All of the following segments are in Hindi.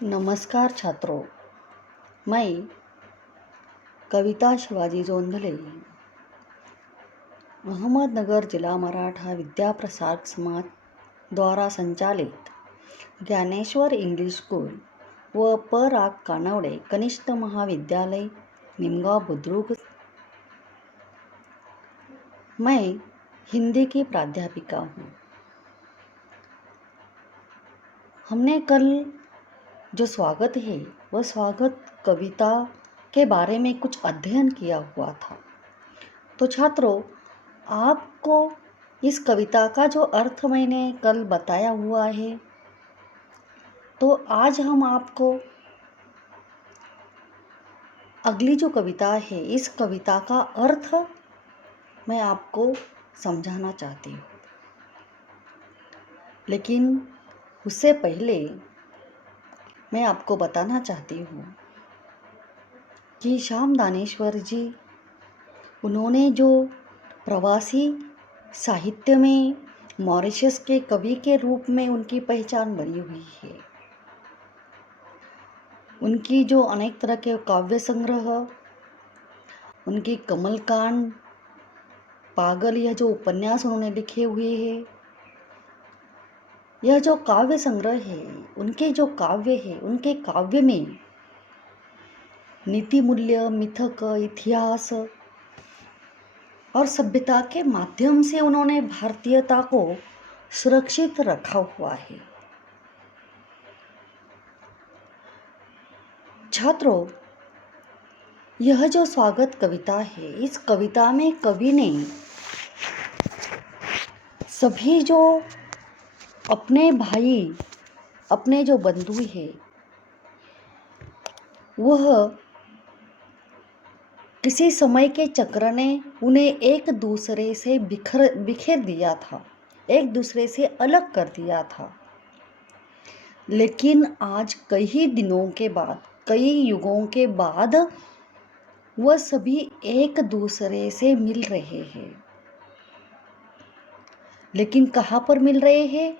नमस्कार छात्रों, मैं कविता शिवाजी जोंधले अहमदनगर जिला मराठा विद्या प्रसार समाज द्वारा संचालित ज्ञानेश्वर इंग्लिश स्कूल व प रा कानवडे कनिष्ठ महाविद्यालय निमगांव बुद्रुक। मैं हिंदी की प्राध्यापिका हूँ। हमने कल जो स्वागत है वह स्वागत कविता के बारे में कुछ अध्ययन किया हुआ था। तो छात्रों, आपको इस कविता का जो अर्थ मैंने कल बताया हुआ है, तो आज हम आपको अगली जो कविता है इस कविता का अर्थ मैं आपको समझाना चाहती हूँ। लेकिन उससे पहले मैं आपको बताना चाहती हूँ कि श्याम दानेश्वर जी, उन्होंने जो प्रवासी साहित्य में मॉरिशस के कवि के रूप में उनकी पहचान बनी हुई है। उनकी जो अनेक तरह के काव्य संग्रह, उनकी कमलकांड, पागल, यह जो उपन्यास उन्होंने लिखे हुए हैं, यह जो काव्य संग्रह है, उनके जो काव्य है, उनके काव्य में नीति मूल्य, मिथक, इतिहास और सभ्यता के माध्यम से उन्होंने भारतीयता को सुरक्षित रखा हुआ है। छात्रों, यह जो स्वागत कविता है, इस कविता में कवि ने सभी जो अपने भाई, अपने जो बंधु हैं, वह किसी समय के चक्र ने उन्हें एक दूसरे से बिखेर दिया था, एक दूसरे से अलग कर दिया था। लेकिन आज कई दिनों के बाद, कई युगों के बाद वह सभी एक दूसरे से मिल रहे हैं। लेकिन कहाँ पर मिल रहे हैं?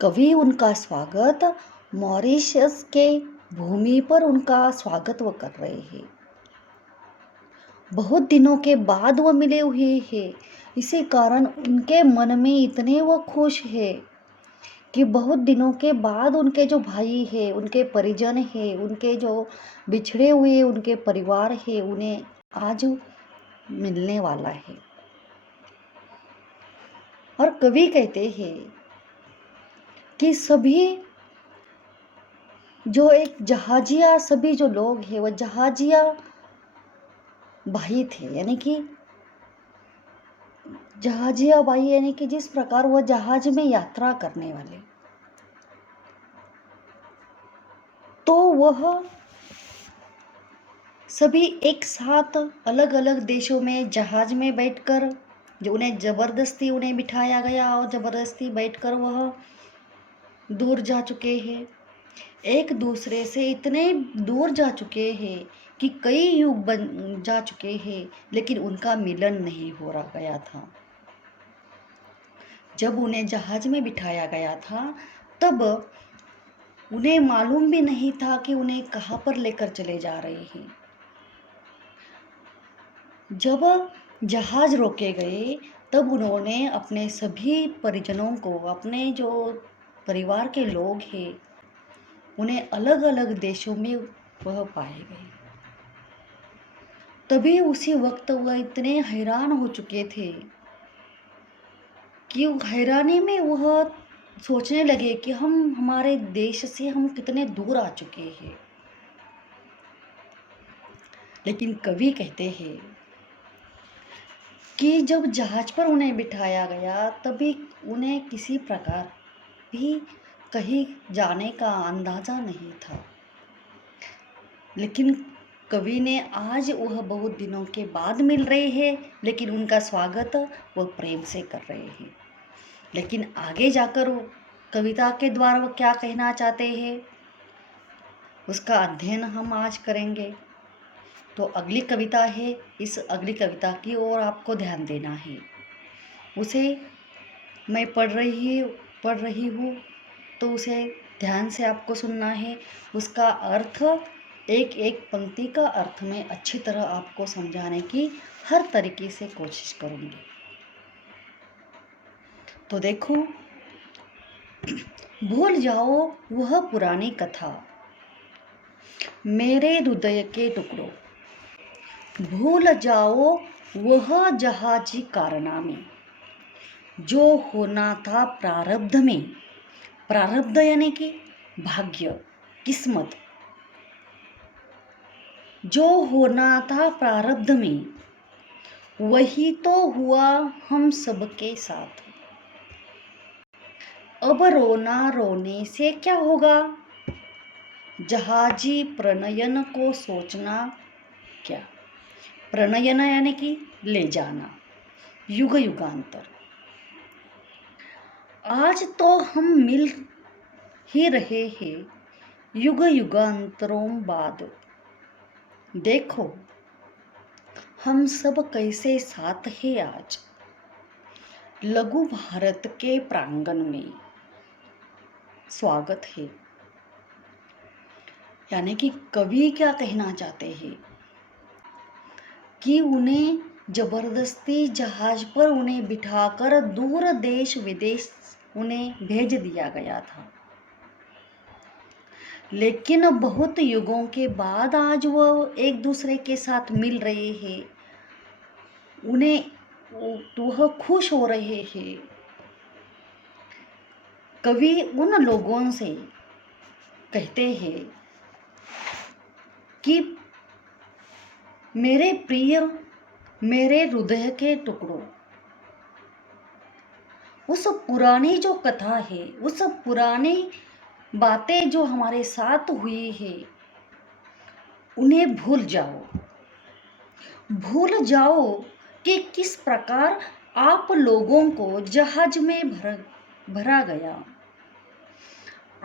कवि उनका स्वागत मॉरिशस के भूमि पर उनका स्वागत वो कर रहे हैं। बहुत दिनों के बाद वो मिले हुए हैं। इसी कारण उनके मन में इतने वो खुश है कि बहुत दिनों के बाद उनके जो भाई है, उनके परिजन है, उनके जो बिछड़े हुए उनके परिवार है, उन्हें आज मिलने वाला है। और कवि कहते हैं कि सभी जो एक जहाजिया, सभी जो लोग हैं वह जहाजिया भाई थे, यानी कि जहाजिया भाई, यानी कि जिस प्रकार वह जहाज में यात्रा करने वाले, तो वह सभी एक साथ अलग अलग देशों में जहाज में बैठकर, जो उन्हें ज़बरदस्ती उन्हें बिठाया गया और ज़बरदस्ती बैठकर वह दूर जा चुके हैं, एक दूसरे से इतने दूर जा चुके हैं कि कई युग बन जा चुके हैं, लेकिन उनका मिलन नहीं हो रहा गया था। जब उन्हें जहाज में बिठाया गया था, तब उन्हें मालूम भी नहीं था कि उन्हें कहाँ पर लेकर चले जा रहे हैं। जब जहाज रोके गए, तब उन्होंने अपने सभी परिजनों को, अपने जो परिवार के लोग हैं, उन्हें अलग अलग देशों में वह पाए गए। तभी उसी वक्त वह इतने हैरान हो चुके थे कि हैरानी में वह सोचने लगे कि हम हमारे देश से हम कितने दूर आ चुके हैं। लेकिन कवि कहते हैं कि जब जहाज पर उन्हें बिठाया गया, तभी उन्हें किसी प्रकार भी कहीं जाने का अंदाज़ा नहीं था। लेकिन कवि ने आज, वह बहुत दिनों के बाद मिल रहे हैं, लेकिन उनका स्वागत वह प्रेम से कर रहे हैं। लेकिन आगे जाकर वो कविता के द्वारा वो क्या कहना चाहते हैं, उसका अध्ययन हम आज करेंगे। तो अगली कविता है, इस अगली कविता की ओर आपको ध्यान देना है। उसे मैं पढ़ रही हूँ, तो उसे ध्यान से आपको सुनना है। उसका अर्थ एक एक पंक्ति का अर्थ मैं अच्छी तरह आपको समझाने की हर तरीके से कोशिश करूँगी। तो देखो, भूल जाओ वह पुरानी कथा, मेरे हृदय के टुकड़ों। भूल जाओ वह जहाजी कारनामे, जो होना था प्रारब्ध में। प्रारब्ध यानी कि भाग्य, किस्मत। जो होना था प्रारब्ध में वही तो हुआ हम सबके साथ। अब रोना रोने से क्या होगा, जहाजी प्रणयन को सोचना क्या। प्रणयन यानी कि ले जाना, युग युगांतर। आज तो हम मिल ही रहे हैं युग युगांतरों बाद। देखो हम सब कैसे साथ हैं आज, लघु भारत के प्रांगण में स्वागत है। यानी कि कवि क्या कहना चाहते हैं कि उन्हें जबरदस्ती जहाज पर उन्हें बिठाकर दूर देश विदेश उन्हें भेज दिया गया था, लेकिन बहुत युगों के बाद आज वह एक दूसरे के साथ मिल रहे हैं। उन्हें वह खुश हो रहे हैं। कवि उन लोगों से कहते हैं कि मेरे प्रिय, मेरे हृदय के टुकड़ों, उस पुरानी जो कथा है, उस पुरानी बातें जो हमारे साथ हुई है, उन्हें भूल जाओ। भूल जाओ कि किस प्रकार आप लोगों को जहाज में भरा गया।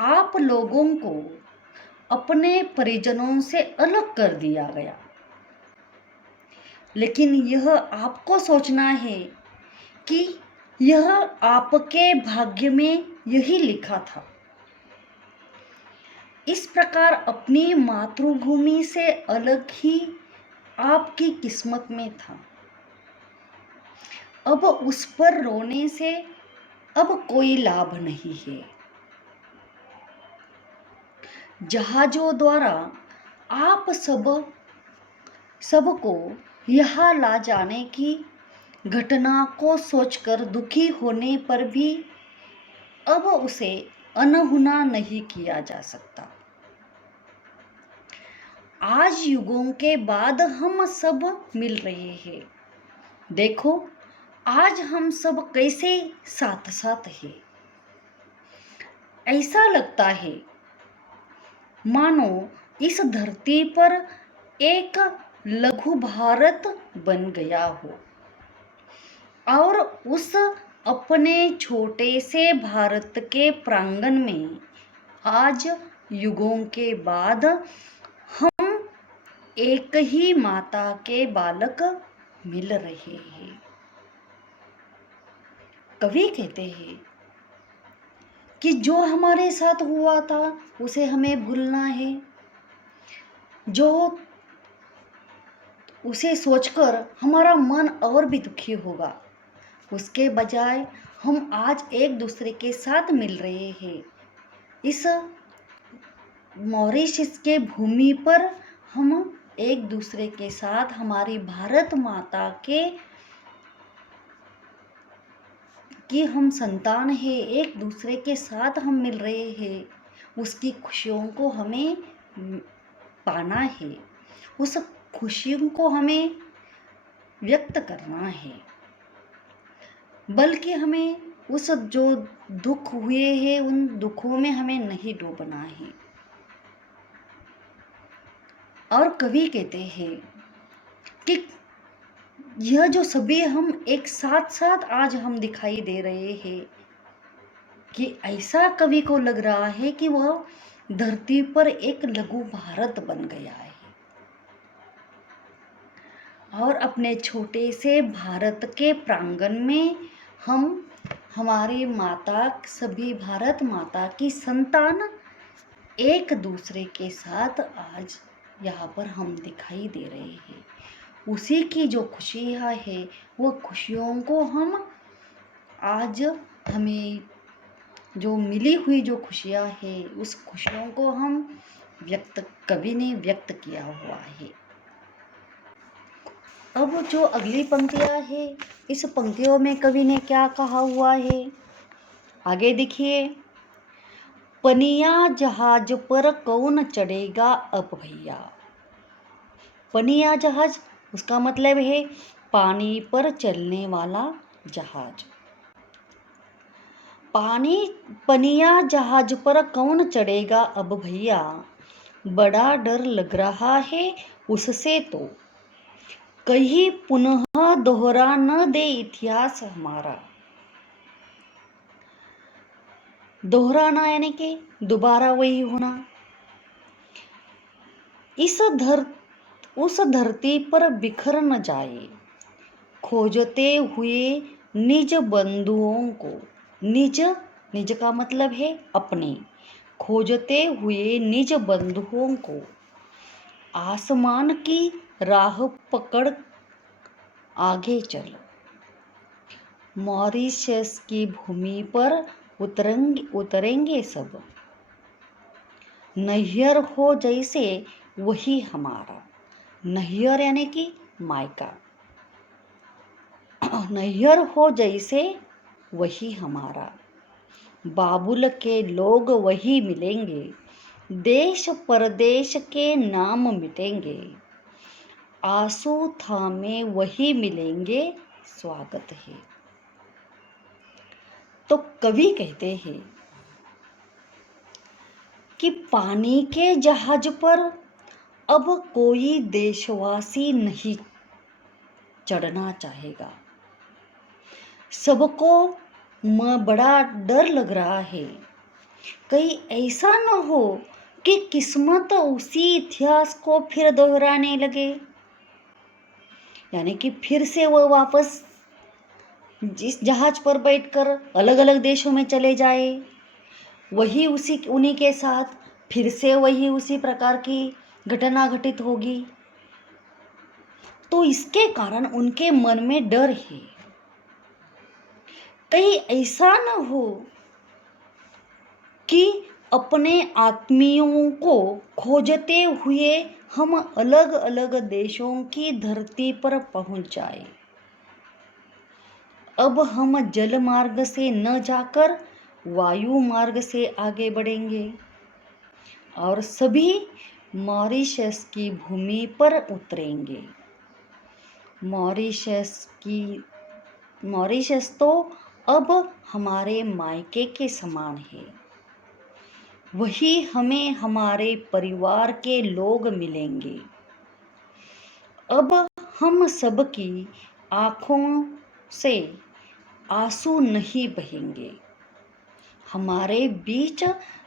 आप लोगों को अपने परिजनों से अलग कर दिया गया। लेकिन यह आपको सोचना है कि यह आपके भाग्य में यही लिखा था। इस प्रकार अपनी मातृभूमि से अलग ही आपकी किस्मत में था। अब उस पर रोने से अब कोई लाभ नहीं है। जहाजों द्वारा आप सबको यहाँ ला जाने की घटना को सोचकर दुखी होने पर भी अब उसे अनहोना नहीं किया जा सकता। आज युगों के बाद हम सब मिल रहे हैं। देखो आज हम सब कैसे साथ साथ हैं। ऐसा लगता है मानो इस धरती पर एक लघु भारत बन गया हो और उस अपने छोटे से भारत के प्रांगण में आज युगों के बाद हम एक ही माता के बालक मिल रहे हैं। कवि कहते हैं कि जो हमारे साथ हुआ था उसे हमें भूलना है। जो उसे सोचकर हमारा मन और भी दुखी होगा, उसके बजाय हम आज एक दूसरे के साथ मिल रहे हैं। इस मॉरिशस के भूमि पर हम एक दूसरे के साथ हमारी भारत माता की हम संतान है, एक दूसरे के साथ हम मिल रहे हैं। उसकी खुशियों को हमें पाना है, उस खुशियों को हमें व्यक्त करना है, बल्कि हमें उस जो दुख हुए हैं उन दुखों में हमें नहीं डूबना है। और कवि कहते हैं कि यह जो सभी हम एक साथ साथ आज हम दिखाई दे रहे हैं कि ऐसा कवि को लग रहा है कि वह धरती पर एक लघु भारत बन गया है और अपने छोटे से भारत के प्रांगण में हम हमारी माता, सभी भारत माता की संतान एक दूसरे के साथ आज यहाँ पर हम दिखाई दे रहे हैं। उसी की जो खुशियाँ है वो खुशियों को हम आज हमें जो मिली हुई जो खुशियाँ है उस खुशियों को हम कवि ने व्यक्त किया हुआ है। अब जो अगली पंक्तियाँ है इस पंक्तियों में कवि ने क्या कहा हुआ है आगे देखिए। पनिया जहाज पर कौन चढ़ेगा अब भैया। पनिया जहाज उसका मतलब है पानी पर चलने वाला जहाज। पनिया जहाज पर कौन चढ़ेगा अब भैया, बड़ा डर लग रहा है उससे तो, कहीं पुनः दोहरा न दे इतिहास हमारा। दोहराना यानी कि दोबारा वही होना। उस धरती पर बिखर न जाए, खोजते हुए निज बंधुओं को। निज का मतलब है अपने। खोजते हुए निज बंधुओं को, आसमान की राह पकड़ आगे चल। मॉरिशस की भूमि पर उतरेंगे सब, नैहर हो जैसे वही हमारा। नैहर यानी कि मायका। नैहर हो जैसे वही हमारा। बाबुल के लोग वही मिलेंगे, देश परदेश के नाम मिटेंगे। आंसू थामे वही मिलेंगे, स्वागत है। तो कवि कहते हैं कि पानी के जहाज पर अब कोई देशवासी नहीं चढ़ना चाहेगा। सबको बड़ा डर लग रहा है, कहीं ऐसा न हो कि किस्मत उसी इतिहास को फिर दोहराने लगे। यानी कि फिर से वो वापस जिस जहाज पर बैठकर अलग अलग देशों में चले जाए, वही उन्हीं के साथ फिर से वही उसी प्रकार की घटना घटित होगी। तो इसके कारण उनके मन में डर है, कहीं ऐसा न हो कि अपने आत्मियों को खोजते हुए हम अलग अलग देशों की धरती पर पहुंच जाए। अब हम जल मार्ग से न जाकर वायु मार्ग से आगे बढ़ेंगे और सभी मॉरिशस की भूमि पर उतरेंगे। मॉरिशस तो अब हमारे मायके के समान है। वही हमें हमारे परिवार के लोग मिलेंगे। अब हम सबकी आँखों से आंसू नहीं बहेंगे। हमारे बीच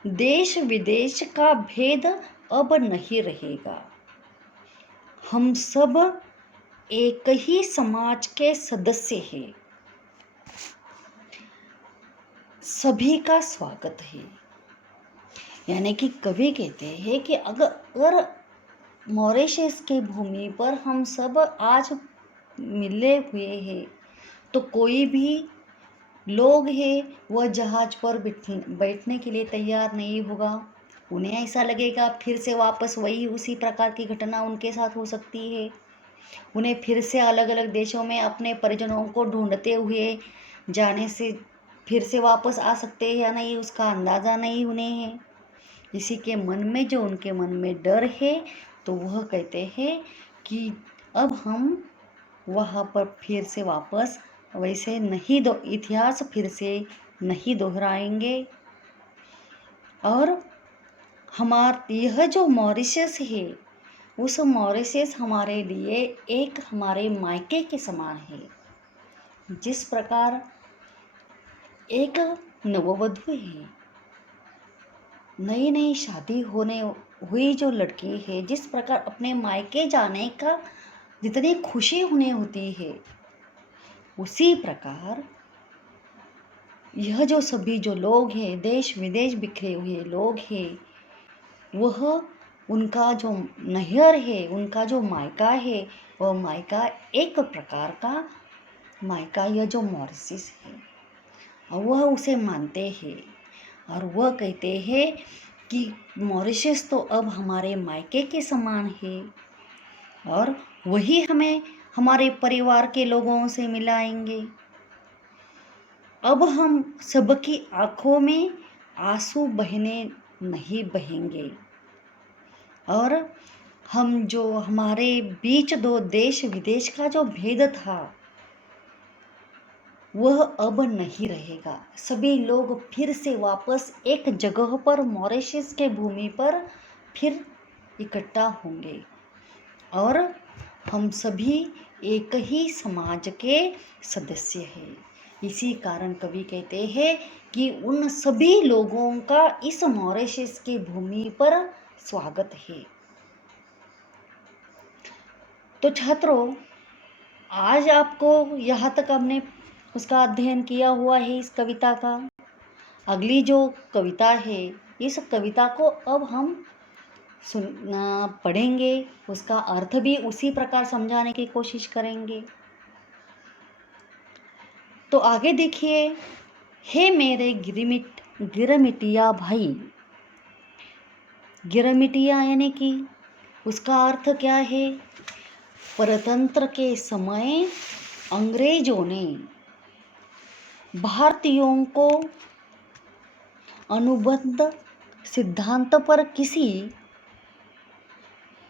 देश विदेश का भेद अब नहीं रहेगा। हम सब एक ही समाज के सदस्य हैं। सभी का स्वागत है। यानी कि कवि कहते हैं कि अगर मॉरिशस की भूमि पर हम सब आज मिले हुए हैं तो कोई भी लोग हैं वह जहाज पर बैठने के लिए तैयार नहीं होगा। उन्हें ऐसा लगेगा फिर से वापस वही उसी प्रकार की घटना उनके साथ हो सकती है। उन्हें फिर से अलग अलग देशों में अपने परिजनों को ढूंढते हुए जाने से फिर से वापस आ सकते हैं या नहीं उसका अंदाज़ा नहीं उन्हें है। इसी के मन में जो उनके मन में डर है तो वह कहते हैं कि अब हम वहाँ पर फिर से वापस वैसे नहीं इतिहास फिर से नहीं दोहराएंगे। और यह जो मॉरिशस है उस मॉरिशस हमारे लिए एक हमारे मायके के समान है। जिस प्रकार एक नववधु है, नई नई शादी होने हुई जो लड़की है, जिस प्रकार अपने मायके जाने का जितनी खुशी उन्हें होती है, उसी प्रकार यह जो सभी जो लोग हैं, देश विदेश बिखरे हुए लोग हैं, वह उनका जो नैहर है, उनका जो मायका है, वह मायका एक प्रकार का मायका यह जो मॉरिशस है, और वह उसे मानते हैं और वह कहते हैं कि मॉरिशस तो अब हमारे मायके के समान है और वही हमें हमारे परिवार के लोगों से मिलाएंगे। अब हम सबकी आंखों में आंसू बहने नहीं बहेंगे और हम जो हमारे बीच दो देश विदेश का जो भेद था वह अब नहीं रहेगा। सभी लोग फिर से वापस एक जगह पर मॉरिशस के भूमि पर फिर इकट्ठा होंगे और हम सभी एक ही समाज के सदस्य हैं। इसी कारण कवि कहते हैं कि उन सभी लोगों का इस मॉरिशस की भूमि पर स्वागत है। तो छात्रों, आज आपको यहाँ तक हमने उसका अध्ययन किया हुआ है इस कविता का। अगली जो कविता है, इस कविता को अब हम पढ़ेंगे, उसका अर्थ भी उसी प्रकार समझाने की कोशिश करेंगे। तो आगे देखिए, हे मेरे गिरमिटिया भाई। गिरमिटिया यानी कि उसका अर्थ क्या है? परतंत्र के समय अंग्रेजों ने भारतीयों को अनुबंध सिद्धांत पर किसी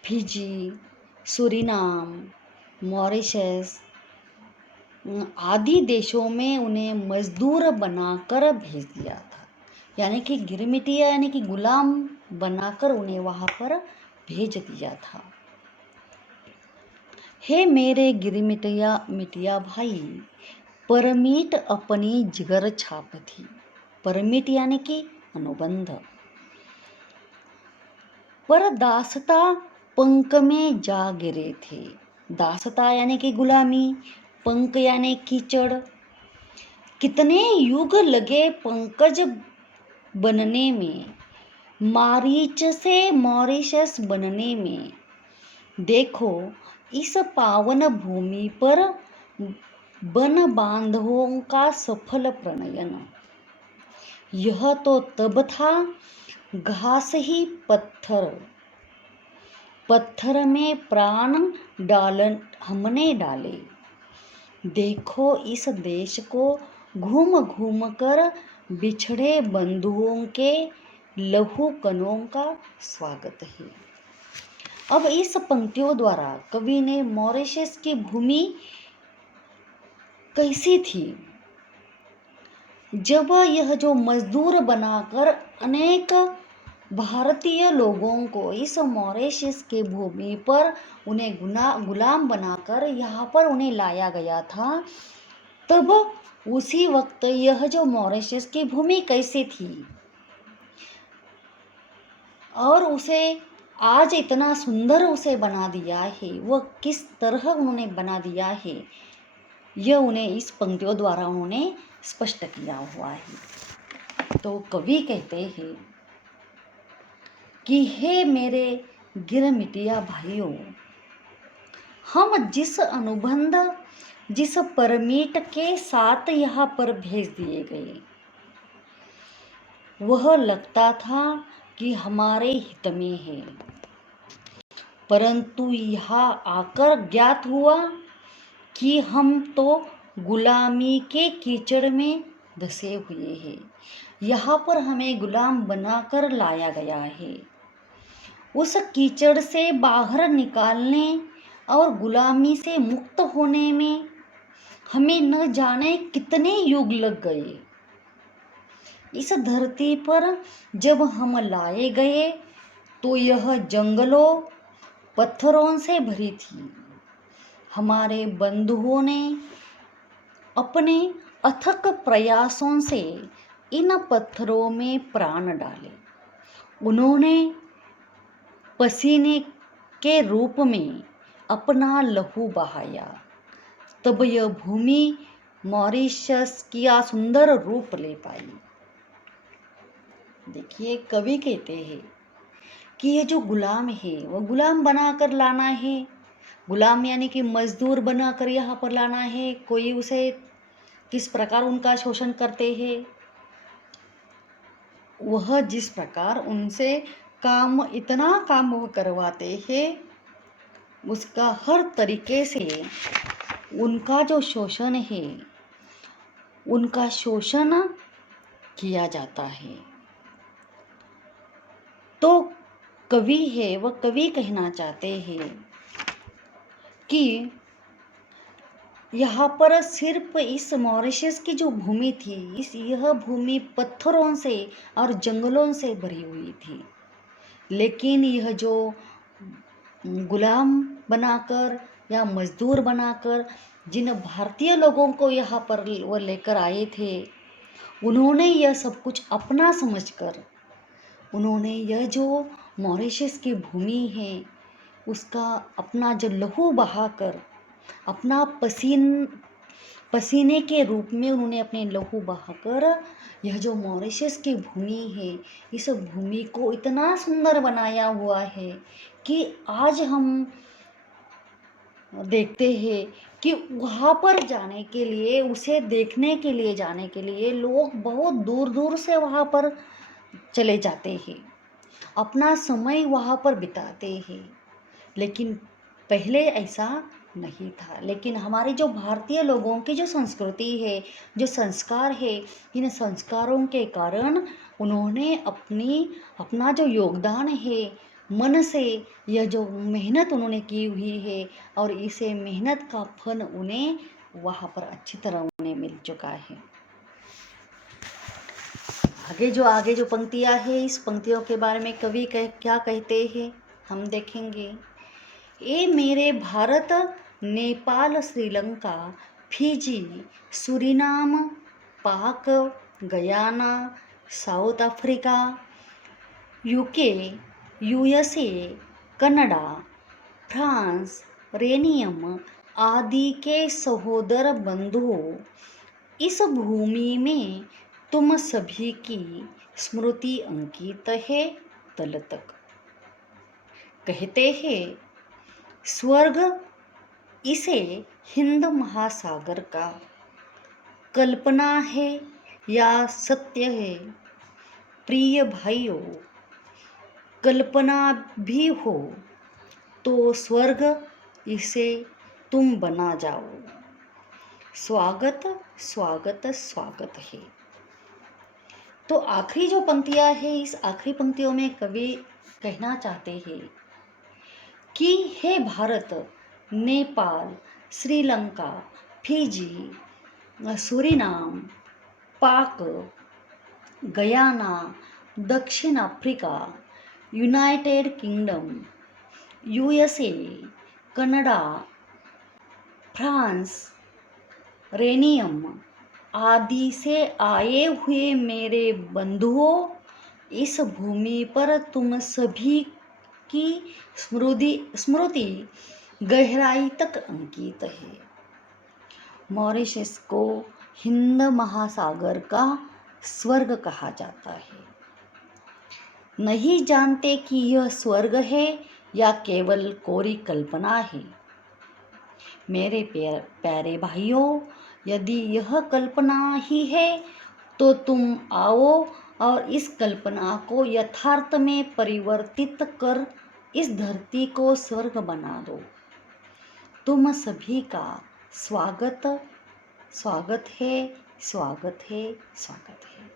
फिजी, सूरीनाम, मॉरिशस आदि देशों में उन्हें मजदूर बनाकर भेज दिया था। यानी कि गिरमिटिया यानी कि गुलाम बनाकर उन्हें वहाँ पर भेज दिया था। हे मेरे मिटिया भाई, परमिट अपनी जिगर छाप थी। परमिट यानी कि अनुबंध। पर दासता पंख में जा गिरे थे। दासता यानी कि गुलामी, पंख यानी कीचड़। कितने युग लगे पंकज बनने में, मारीच से मॉरिशस बनने में। देखो इस पावन भूमि पर वन बांधवों का सफल प्रणयन। यह तो तब था घास ही पत्थर, पत्थर में प्राण हमने डाले। देखो इस देश को घूम घूम कर बिछड़े बंधुओं के लहू कणों का स्वागत है। अब इस पंक्तियों द्वारा कवि ने मॉरिशस की भूमि कैसी थी, जब यह जो मजदूर बनाकर अनेक भारतीय लोगों को इस मॉरिशस के भूमि पर उन्हें गुलाम बनाकर यहाँ पर उन्हें लाया गया था, तब उसी वक्त यह जो मॉरिशस की भूमि कैसी थी और उसे आज इतना सुंदर उसे बना दिया है, वह किस तरह उन्होंने बना दिया है, यह उन्हें इस पंक्तियों द्वारा उन्होंने स्पष्ट किया हुआ है। तो कवि कहते हैं कि हे मेरे गिरमिटिया भाइयों, हम जिस अनुबंध, जिस परमिट के साथ यहाँ पर भेज दिए गए, वह लगता था कि हमारे हित में है, परंतु यहाँ आकर ज्ञात हुआ कि हम तो गुलामी के कीचड़ में धंसे हुए हैं। यहाँ पर हमें गुलाम बनाकर लाया गया है। उस कीचड़ से बाहर निकालने और गुलामी से मुक्त होने में हमें न जाने कितने युग लग गए। इस धरती पर जब हम लाए गए तो यह जंगलों पत्थरों से भरी थी। हमारे बंधुओं ने अपने अथक प्रयासों से इन पत्थरों में प्राण डाले। उन्होंने पसीने के रूप में अपना लहू बहाया, तब यह भूमि मॉरिशस का सुंदर रूप ले पाई। देखिए, कवि कहते हैं कि ये जो गुलाम है वो गुलाम बना कर लाना है, गुलाम यानी कि मजदूर बनाकर यहाँ पर लाना है, कोई उसे किस प्रकार उनका शोषण करते हैं, वह जिस प्रकार उनसे काम इतना काम वो करवाते हैं, उसका हर तरीके से उनका जो शोषण है, उनका शोषण किया जाता है। तो कवि है वह कवि कहना चाहते हैं कि यहाँ पर सिर्फ इस मॉरिशस की जो भूमि थी, यह भूमि पत्थरों से और जंगलों से भरी हुई थी, लेकिन यह जो गुलाम बनाकर या मजदूर बनाकर जिन भारतीय लोगों को यहाँ पर वो लेकर आए थे, उन्होंने यह सब कुछ अपना समझकर, उन्होंने यह जो मॉरिशस की भूमि है उसका अपना जो लहू बहाकर, अपना पसीने के रूप में उन्होंने अपने लहू बहाकर यह जो मॉरिशस की भूमि है, इस भूमि को इतना सुंदर बनाया हुआ है कि आज हम देखते हैं कि वहाँ पर जाने के लिए, उसे देखने के लिए जाने के लिए लोग बहुत दूर दूर से वहाँ पर चले जाते हैं, अपना समय वहाँ पर बिताते हैं। लेकिन पहले ऐसा नहीं था। लेकिन हमारे जो भारतीय लोगों की जो संस्कृति है, जो संस्कार है, इन संस्कारों के कारण उन्होंने अपना जो योगदान है, मन से यह जो मेहनत उन्होंने की हुई है, और इसे मेहनत का फल उन्हें वहाँ पर अच्छी तरह उन्हें मिल चुका है। आगे जो पंक्तियाँ हैं, इस पंक्तियों के बारे में कवि क्या कहते हैं हम देखेंगे। ए मेरे भारत, नेपाल, श्रीलंका, फिजी, सूरीनाम, पाक, Guyana, south Africa, UK, USA, Canada, France, rhenium आदि के सहोदर बंधुओं, इस भूमि में तुम सभी की स्मृति अंकित है तल तक। कहते हैं स्वर्ग इसे हिंद महासागर का कल्पना है या सत्य है। प्रिय भाइयों, कल्पना भी हो तो स्वर्ग इसे तुम बना जाओ। स्वागत स्वागत स्वागत है। तो आखिरी जो पंक्तियां है, इस आखिरी पंक्तियों में कवि कहना चाहते हैं कि हे भारत, नेपाल, श्रीलंका, फिजी, सूरीनाम, पाक, गयाना, दक्षिण Africa, United kingdom, USA, Canada, France, rhenium आदि से आए हुए मेरे बंधुओं, इस भूमि पर तुम सभी की स्मृति गहराई तक अंकित है। मॉरिशस को हिंद महासागर का स्वर्ग कहा जाता है। नहीं जानते कि यह स्वर्ग है या केवल कोरी कल्पना है। मेरे प्यारे भाइयों, यदि यह कल्पना ही है तो तुम आओ और इस कल्पना को यथार्थ में परिवर्तित कर इस धरती को स्वर्ग बना दो। तुम सभी का स्वागत स्वागत है, स्वागत है, स्वागत है।